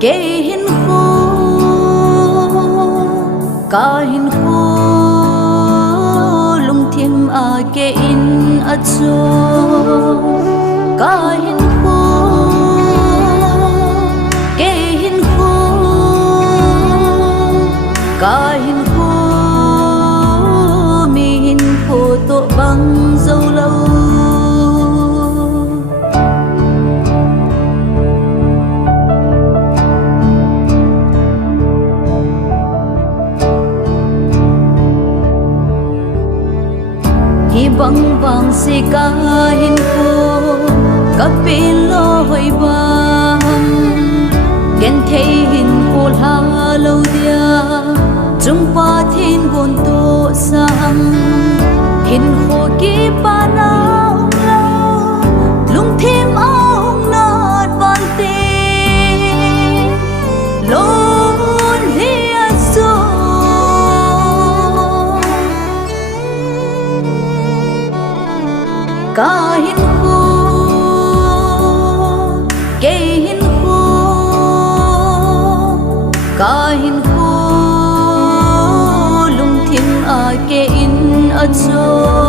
ke hin khu ka hin khu lung thiêm ke in a cho ka hin khu ke hin khu ka hin khu mi hin khu to bang dâu lâu hi bang bang se ka hin khu ka pilo hoi bang ken thei hin khu ha lo dia chung pa thin gon to sam hin khu ki pa na lo lung thêm ong nat ban te lon hia so ka hin khu ke hin khu ka hin khu lung thiêm ke in a cho